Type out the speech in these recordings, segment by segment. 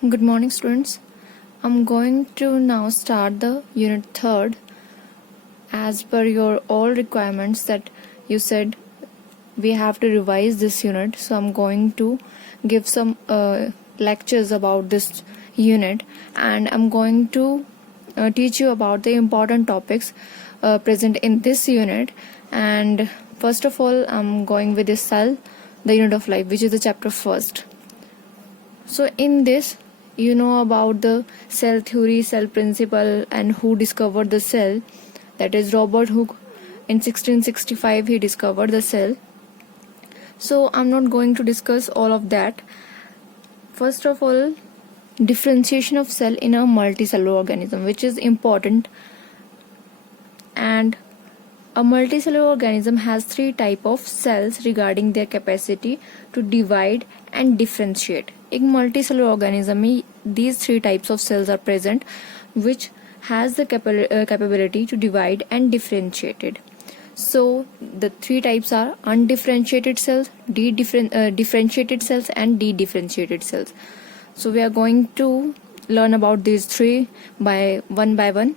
Good morning, students. I'm going to now start the unit 3rd as per your all requirements that you said we have to revise this unit. So I'm going to give some lectures about this unit, and I'm going to teach you about the important topics present in this unit. And first of all, I'm going with the cell, the unit of life, which is the chapter first. So in this, you know about the cell theory, cell principle, and who discovered the cell. That is Robert Hooke. In 1665 he discovered the cell. So I'm not going to discuss all of that. First of all, differentiation of cell in a multicellular organism, which is important. And a multicellular organism has 3 types of cells regarding their capacity to divide and differentiate. एक multicellular organism में these 3 types of cells are present, which has the capability to divide and differentiate. So the 3 types are undifferentiated cells, differentiated cells, and dedifferentiated cells. So we are going to learn about these 3 by one.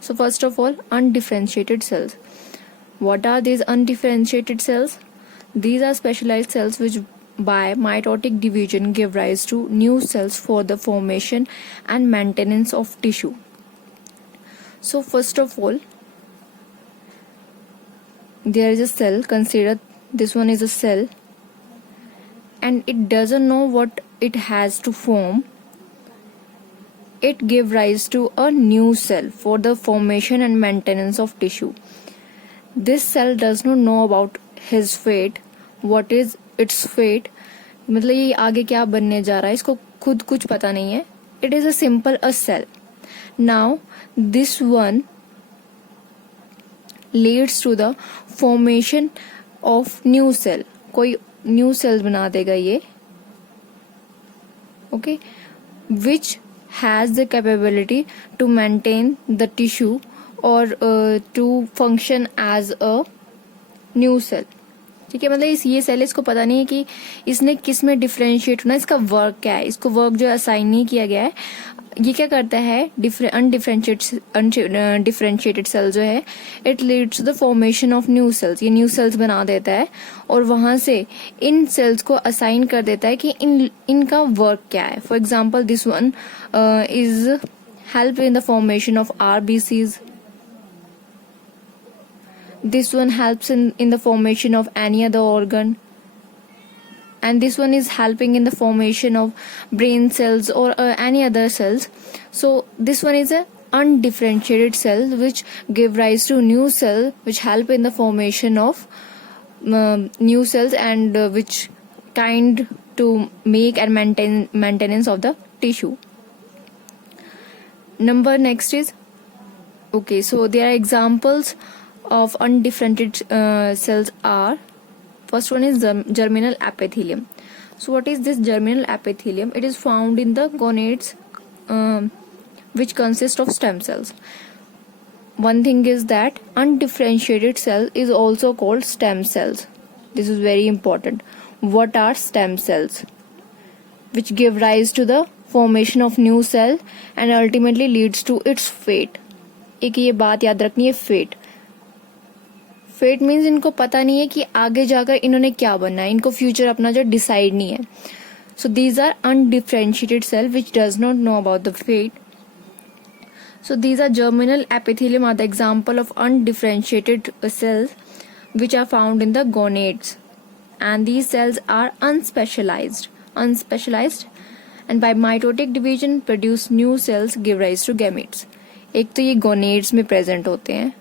So first of all, undifferentiated cells. What are these undifferentiated cells? These are specialized cells which by mitotic division give rise to new cells for the formation and maintenance of tissue. So first of all, there is a cell, consider this one is a cell, and it doesn't know what it has to form. It gives rise to a new cell for the formation and maintenance of tissue. This cell does not know about his fate. What is its fate? मतलब ये आगे क्या बनने जा रहा है इसको खुद कुछ पता नहीं है. It is a simple a cell. Now this one leads to the formation of new cell. कोई new cells बना देगा ये, okay, which has the capability to maintain the tissue or to function as a new cell. ठीक है, मतलब ये cell इसको पता नहीं है कि इसने किस में डिफरेंशिएट होना है, इसका वर्क क्या है, इसको वर्क जो असाइन नहीं किया गया है. ये क्या करता है, अनडिफरेंशिएटेड सेल जो है, it leads to the formation of new cells. ये न्यू सेल्स बना देता है और वहां से इन सेल्स को असाइन कर देता है कि इनका वर्क क्या है. For example this one is help in the formation of RBCs. This one helps in the formation of any other organ, and this one is helping in the formation of brain cells or any other cells. So this one is a undifferentiated cell which give rise to new cell which help in the formation of new cells and which kind to make and maintenance of the tissue. Number next is, okay, so there are examples of undifferentiated cells are, first one is germinal epithelium. So what is this germinal epithelium? It is found in the gonads which consist of stem cells. One thing is that undifferentiated cell is also called stem cells. This is very important. What are stem cells? Which give rise to the formation of new cell and ultimately leads to its fate. एक ये बात याद रखनी है, fate. Fate means इनको पता नहीं है कि आगे जाकर इन्होंने क्या बनना है, इनको फ्यूचर अपना जो डिसाइड नहीं है. So these are undifferentiated cell which does not know about the fate. So these are germinal epithelium are the example of undifferentiated cells which are found in the gonads, and these cells are unspecialised and by mitotic division produce new cells give rise to gametes. एक तो ये gonads में present होते हैं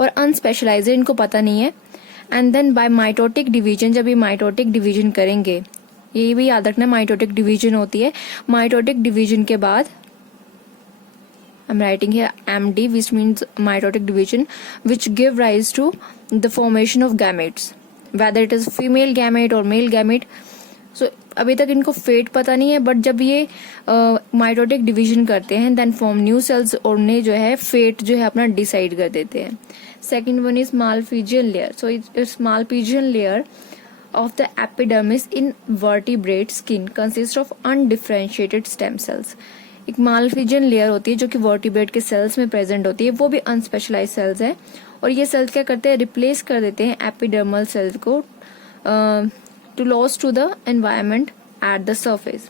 और अनस्पेशलाइज्ड, इनको पता नहीं है. And then by mitotic division, जब ये माइटोटिक डिवीजन करेंगे, ये भी याद रखना माइटोटिक डिवीजन होती है. माइटोटिक डिवीजन के बाद I am writing here MD which means mitotic division which give rise to the formation of gametes, whether it is female gamete और मेल गैमेट. सो अभी तक इनको फेट पता नहीं है, बट जब ये माइटोटिक डिवीजन करते हैं देन फॉर्म न्यू सेल्स और उन्हें जो है फेट जो है अपना डिसाइड कर देते हैं. Second one is Malpighian layer. So its Malpighian layer of the epidermis in vertebrate skin consists of undifferentiated stem cells. एक मालफिजियन लेयर होती है जो कि वर्टिब्रेट के सेल्स में प्रेजेंट होती है, वो भी अनस्पेशलाइज्ड सेल्स है, और ये सेल्स क्या करते हैं, रिप्लेस कर देते हैं एपिडर्मल सेल्स को to loss to the environment at the surface.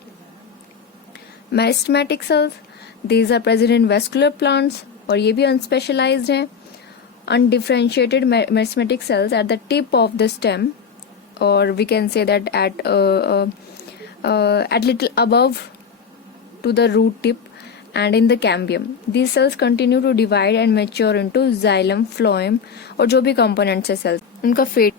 Meristematic cells, these are present in vascular plants, और ये भी अनस्पेशलाइज्ड हैं. Undifferentiated meristematic cells at the tip of the stem, or we can say that at little above to the root tip and in the cambium. These cells continue to divide and mature into xylem, phloem और जो भी components है cells, उनका fate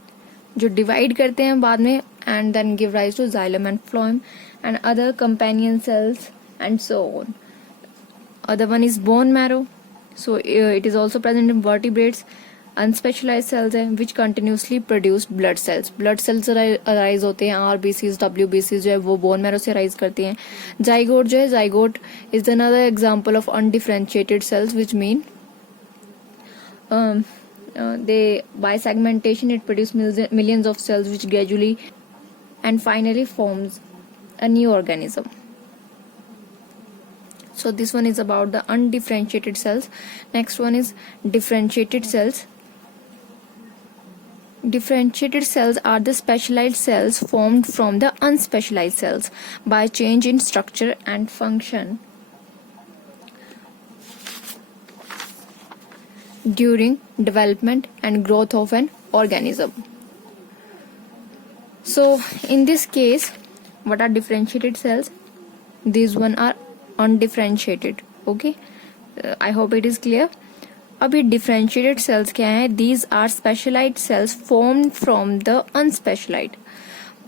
जो divide करते हैं बाद में and then give rise to xylem and phloem and other companion cells and so on. Other one is bone marrow. So it is also present in vertebrates. Unspecialized cells है which continuously produce blood cells. Blood cells arise होते हैं, RBCs, WBCs जो है वो bone marrow से arise करती हैं. Zygote जो है, zygote is another example of undifferentiated cells which mean they by segmentation it produce millions of cells which gradually and finally forms a new organism. So this one is about the undifferentiated cells. Next one is differentiated cells. Differentiated cells are the specialized cells formed from the unspecialized cells by change in structure and function during development and growth of an organism. So in this case, what are differentiated cells? These one are undifferentiated. Okay, I hope it is clear. अभी differentiated cells क्या है? These are specialized cells formed from the unspecialized.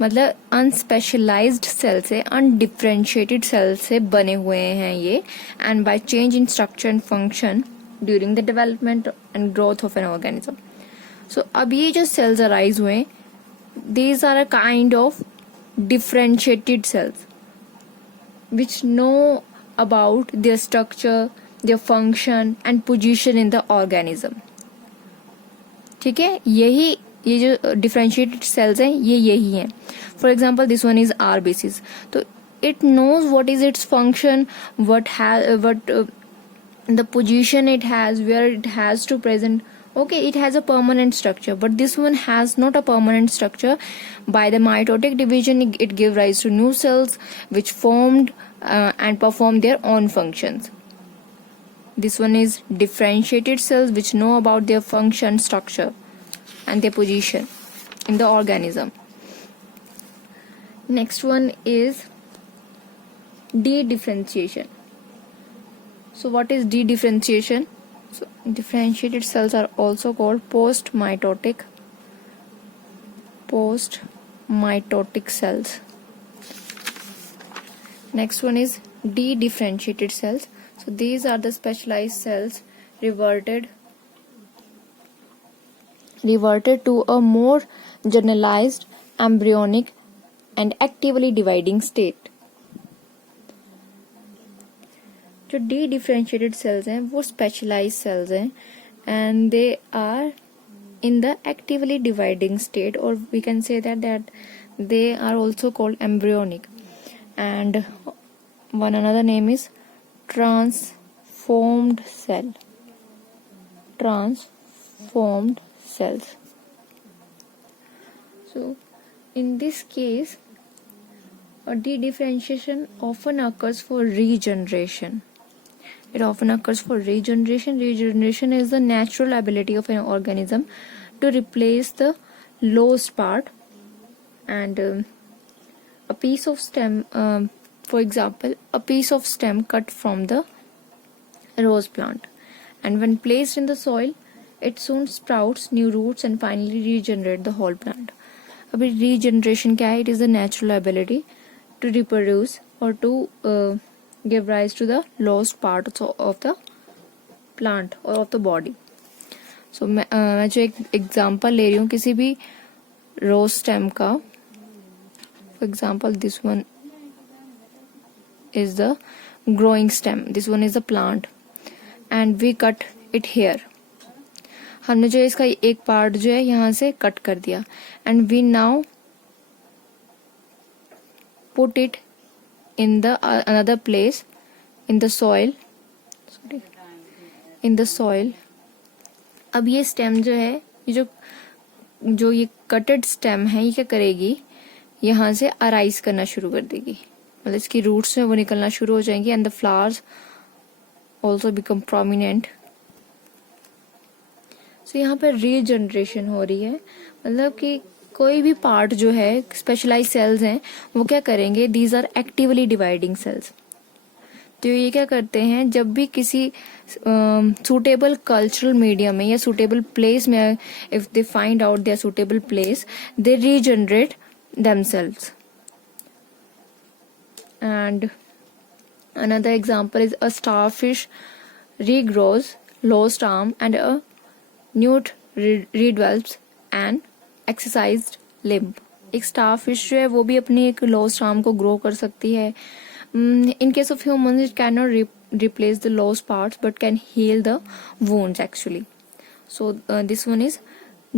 मतलब unspecialized cells से undifferentiated cells से बने हुए हैं ये, and by change in structure and function during the development and growth of an organism. So अब ये जो cells arise हुए, these are a kind of differentiated cells which know about their structure, their function and position in the organism. ठीक है, यही ये जो differentiated cells हैं ये यही हैं. For example, this one is RBCs. तो it knows what is its function, what the position it has, where it has to present. Okay, it has a permanent structure, but this one has not a permanent structure. By the mitotic division, it gives rise to new cells which formed and perform their own functions. This one is differentiated cells which know about their function, structure and their position in the organism. Next one is de-differentiation. So what is de-differentiation? So differentiated cells are also called post-mitotic cells. Next one is de-differentiated cells. So these are the specialized cells reverted to a more generalized embryonic and actively dividing state. जो de-differentiated cells हैं वो specialized cells हैं and they are in the actively dividing state, or we can say that they are also called embryonic, and one another name is transformed cells. So in this case, a de-differentiation often occurs for regeneration. It often occurs for regeneration. Regeneration is the natural ability of an organism to replace the lost part, and a piece of stem, for example, a piece of stem cut from the rose plant, and when placed in the soil, it soon sprouts new roots and finally regenerate the whole plant. अभी regeneration क्या है? It is the natural ability to reproduce or to give rise to the lost parts of the plant or of the body. So मैं जो एक example ले रही हूँ किसी भी रोज स्टेम का, for example this one is the growing stem, this one is the plant, and we cut it here. हमने जो इसका एक पार्ट जो है यहाँ से कट कर दिया, and we now put it in the another place in the soil. अब ये स्टेम जो है, ये जो ये कटेड स्टेम है, ये क्या करेगी, यहाँ से अराइज करना शुरू कर देगी, मतलब इसकी रूट्स में वो निकलना शुरू हो जाएंगी and the flowers also become prominent. So यहाँ पर रीजनरेशन हो रही है, मतलब कि कोई भी पार्ट जो है, स्पेशलाइज सेल्स हैं, वो क्या करेंगे, these are actively dividing cells. तो ये क्या करते हैं, जब भी किसी सूटेबल कल्चरल मीडियम में या सूटेबल प्लेस में, if they find out their suitable place, they regenerate themselves. And another example is a starfish regrows lost arm and a newt redevelops an exercised limb. एक starfish जो है वो भी अपनी एक lost arm को grow कर सकती है. In case of humans it cannot replace the lost parts but can heal the wounds actually. So this one is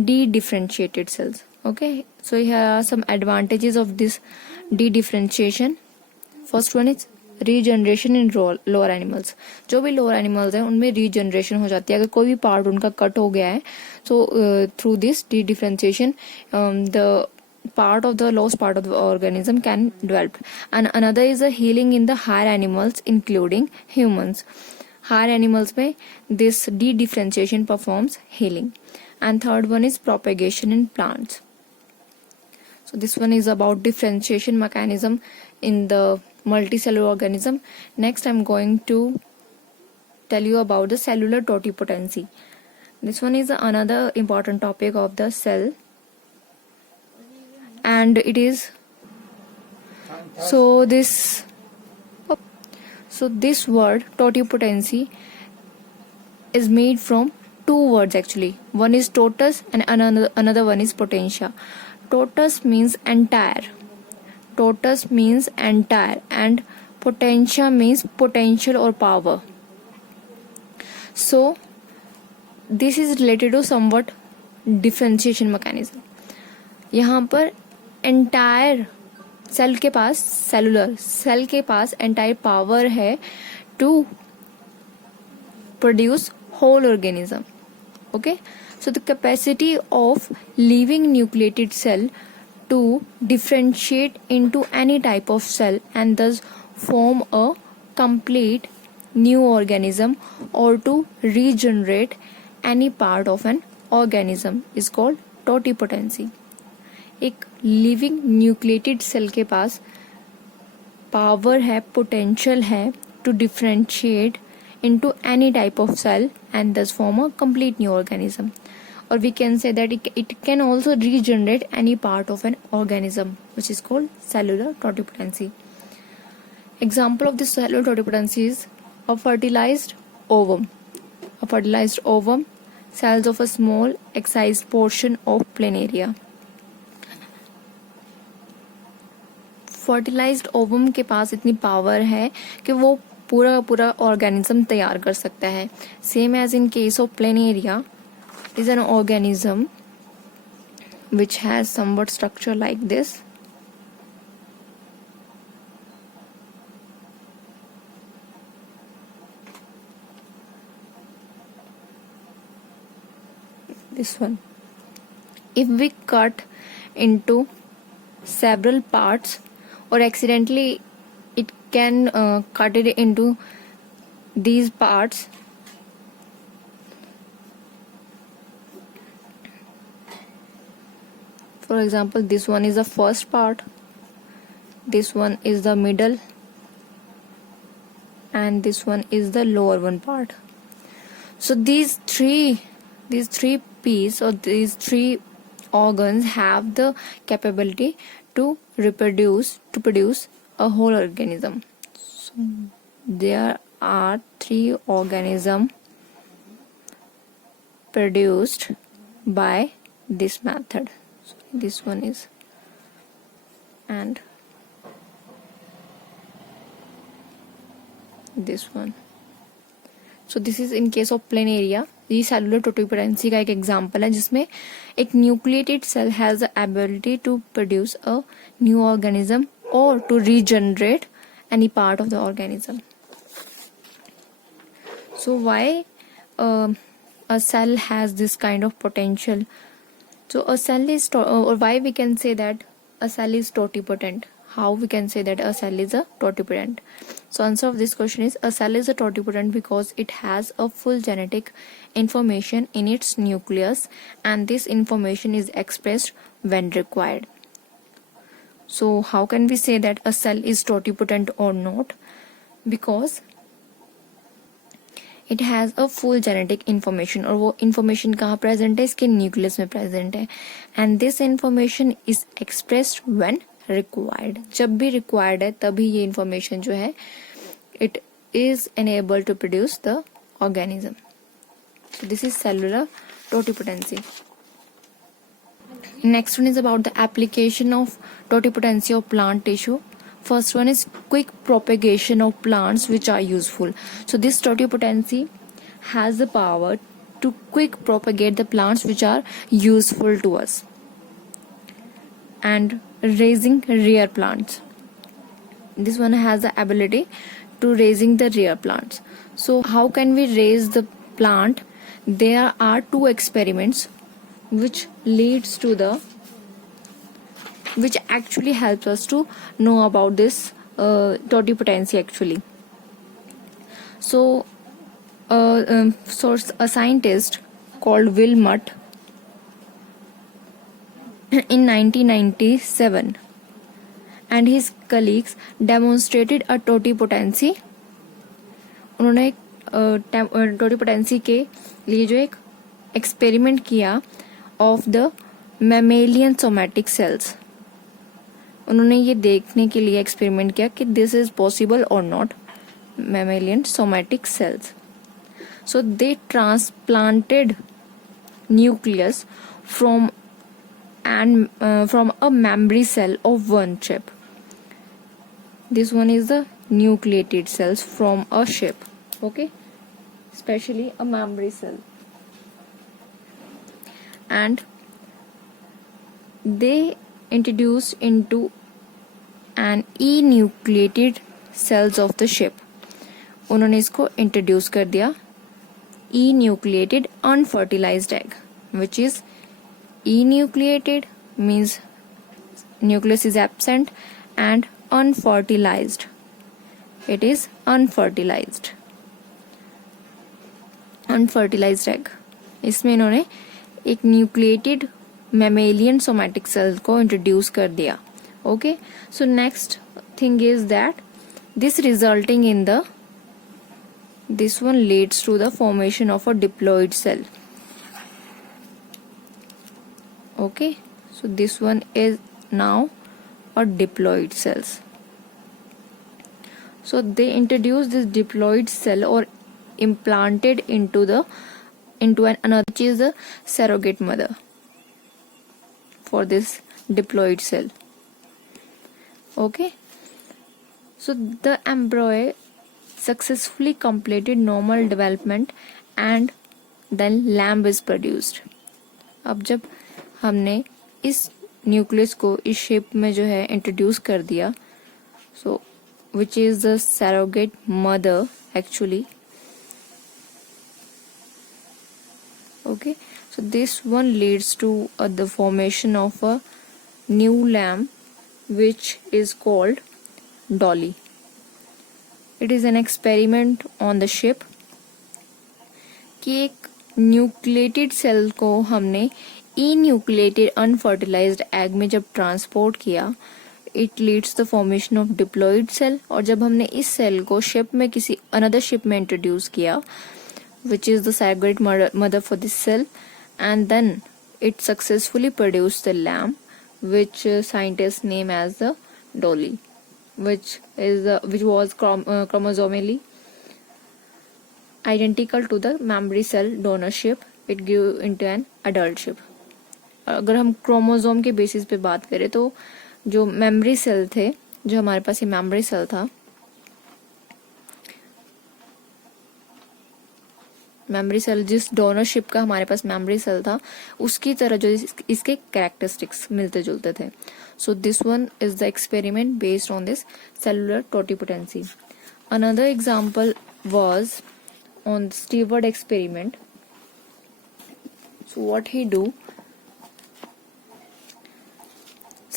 de-differentiated cells. Okay, so here are some advantages of this de-differentiation. First one is regeneration in lower animals. जो भी lower animals हैं उनमें regeneration हो जाती है. अगर कोई भी पार्ट उनका कट हो गया है, so through this de-differentiation the part of the lost part of the organism can develop. And another is a healing in the higher animals including humans. Higher animals में this de-differentiation performs healing. And third one is propagation in plants. So this one is about differentiation mechanism in the multicellular organism. Next I'm going to tell you about the cellular totipotency. This one is another important topic of the cell, and it is this word totipotency is made from two words actually. One is totus and another one is potentia. Totus means entire. And potentia means potential or power. So this is related to somewhat differentiation mechanism. यहाँ पर entire cell के पास, cellular cell के पास entire power है to produce whole organism. Okay, so the capacity of living nucleated cell to differentiate into any type of cell and thus form a complete new organism or to regenerate any part of an organism is called totipotency. एक living nucleated cell के पास power है, potential है to differentiate into any type of cell and thus form a complete new organism. Or we can say that it can also regenerate any part of an organism, which is called cellular totipotency. Example of this cellular totipotency is a fertilized ovum. A fertilized ovum, cells of a small excised portion of planaria. Fertilised ovum के पास इतनी power है कि वो पूरा का पूरा organism तैयार कर सकता है. Same as in case of planaria is an organism which has somewhat structure like this. This one. If we cut into several parts or accidentally it can cut it into these parts, for example this one is the first part, this one is the middle, and this one is the lower one part. So these three pieces or these three organs have the capability to produce a whole organism. So there are 3 organisms produced by this method. So this one is, and this one. So this is in case of planaria. ये cellular totipotency का एक example है जिसमें एक nucleated cell has the ability to produce a new organism or to regenerate any part of the organism. So why a cell has this kind of potential? So a cell is or why we can say that a cell is totipotent? How we can say that a cell is a totipotent? So answer of this question is a cell is a totipotent because it has a full genetic information in its nucleus, and this information is expressed when required. So how can we say that a cell is totipotent or not? Because it has a full genetic information, और वो information कहाँ present है? इसके nucleus में present है. And this information is expressed when required. जब भी required है तभी ये इन्फॉर्मेशन जो है it is enable to produce the organism. So this is cellular totipotency. Next one is about the application of totipotency of plant tissue. First one is quick propagation of plants which are useful. So this totipotency has the power to quick propagate the plants which are useful to us, and raising rare plants. This one has the ability to raising the rare plants. So how can we raise the plant? There are two experiments which actually helps us to know about this totipotency actually. So a scientist called Wilmot in 1997 and his colleagues demonstrated a totipotency. उन्होंने totipotency के लिए जो एक experiment किया of the mammalian somatic cells. उन्होंने ये देखने के लिए एक्सपेरिमेंट किया कि दिस इज पॉसिबल और not mammalian somatic cells. So they transplanted nucleus from a mammary cell of one chip. This one is the nucleated cells from a chip, okay, especially a mammary cell, and they introduced into an enucleated cells of the chip. उन्होंने इसको introduce कर दिया enucleated unfertilized egg, which is enucleated means nucleus is absent, and unfertilized, it is unfertilized egg. इसमें इन्होंने एक nucleated mammalian somatic cell को introduce कर दिया. Okay, so next thing is that this resulting in this one leads to the formation of a diploid cell. Okay, so this one is now a diploid cells. So they introduced this diploid cell or implanted into another, which is the surrogate mother for this diploid cell. Okay, so the embryo successfully completed normal development and then lamb is produced. अब जब हमने इस nucleus को इस shape में जो है introduce कर दिया, so which is the surrogate mother actually. Okay, so this one leads to the formation of a new lamb which is called Dolly. It is an experiment on the ship कि एक nucleated cell को हमने इन्यूक्लिएटेड unfertilised egg में जब transport किया, it leads the formation of diploid cell. और जब हमने इस सेल को शिप में किसी अनदर शिप में इंट्रोड्यूस किया, which is the surrogate mother for this cell, and then it successfully produced the lamb, which scientists name as the Dolly, which was chromosomally identical to the mammary cell donor ship. It grew into an adult ship. अगर हम chromosome के basis पे बात करें तो जो memory cell थे, जो हमारे पास ये मेमरी सेल था, मेमोरी सेल जिस डोनरशिप का हमारे पास मेमोरी सेल था उसकी तरह जो इसके कैरेक्टरिस्टिक्स मिलते जुलते थे. सो this one is the experiment based on this cellular totipotency. Another example was on the Stewart experiment. So what he do?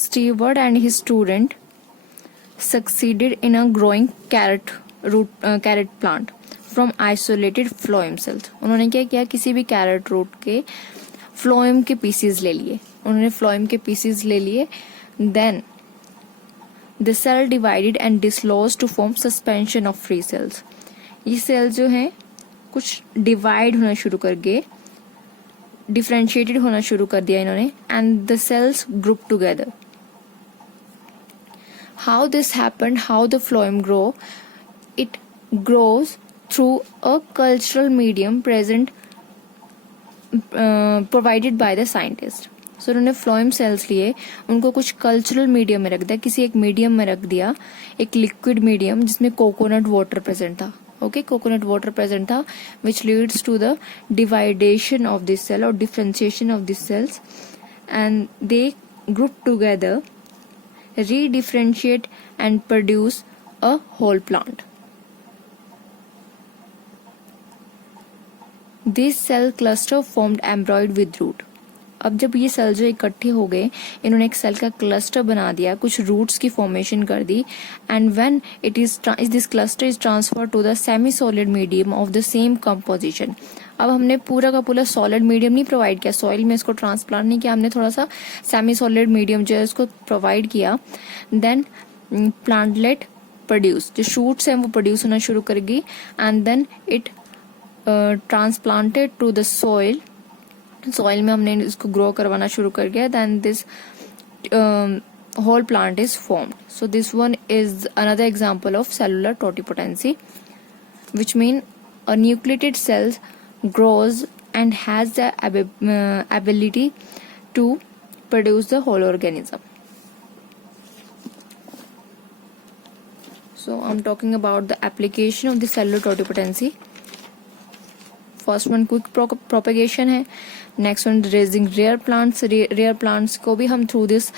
Stewart and his student succeeded in a growing carrot plant from isolated phloem cells. उन्होंने क्या किया, किसी भी carat root के phloem के PCs ले लिए. उन्होंने फ्लोएम के पीसीज ले लिए. Then the cell divided and dislodged to form suspension of free cells. ये सेल जो हैं कुछ डिवाइड होना शुरू कर गए, डिफरेंशिएटेड होना शुरू कर दिया इन्होंने, and the cells group together. How this happened, how the phloem grow? It grows through a cultural medium present provided by the scientist. So उन्होंने फ्लोएम सेल्स लिए, उनको कुछ कल्चरल मीडियम में रख दिया, किसी एक मीडियम में रख दिया, एक लिक्विड मीडियम जिसमें कोकोनट वाटर प्रेजेंट था. Okay, coconut water present था, which leads to the dividation of this cell or differentiation of these cells, and they group together, redifferentiate and produce a whole plant. This cell cluster formed ambroid with root. अब जब ये cell जो इकट्ठे हो गए, इन्होंने एक cell का क्लस्टर बना दिया, कुछ रूट्स की फॉर्मेशन कर दी, and when it is this cluster is transfer to the semi solid medium of the same composition. अब हमने पूरा का पूरा सॉलिड मीडियम नहीं प्रोवाइड किया, सॉइल में इसको ट्रांसप्लांट नहीं किया, हमने थोड़ा सा सेमी सॉलिड मीडियम जो है उसको प्रोवाइड किया. देन प्लांटलेट प्रोड्यूस, जो शूट्स हैं वो प्रोड्यूस होना शुरू करेगी, and then it transplanted to the soil. Soil में हमने इसको ग्रो करवाना शुरू कर दिया. Then this whole plant is formed. So this one is another example of cellular totipotency, which mean a nucleated cell grows and has the ability to produce the whole organism. So I'm talking about the application of the cellular totipotency. First one quick propagation है. Next one raising rare plants. Rare plants को भी हम through this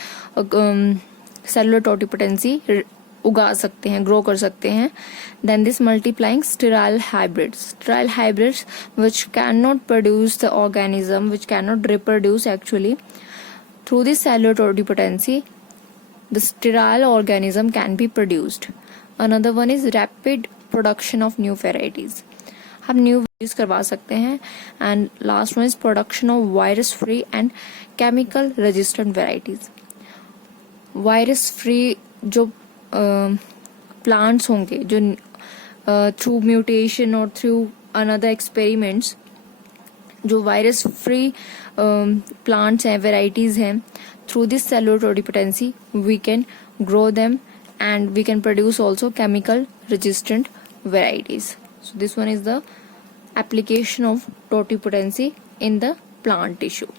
cellular totipotency उगा सकते हैं, grow कर सकते हैं. Then this multiplying sterile hybrids which cannot produce the organism, which cannot reproduce actually. Through this cellular totipotency, the sterile organism can be produced. Another one is rapid production of new varieties. हम new varieties करवा सकते हैं. And last one is production of virus free and chemical resistant varieties. Virus free जो plants होंगे, जो through mutation और through another experiments जो virus free plants हैं, वेराइटीज हैं, through this cellular totipotency we can grow them and we can produce also chemical resistant varieties. So this one is the application of totipotency in the plant tissue.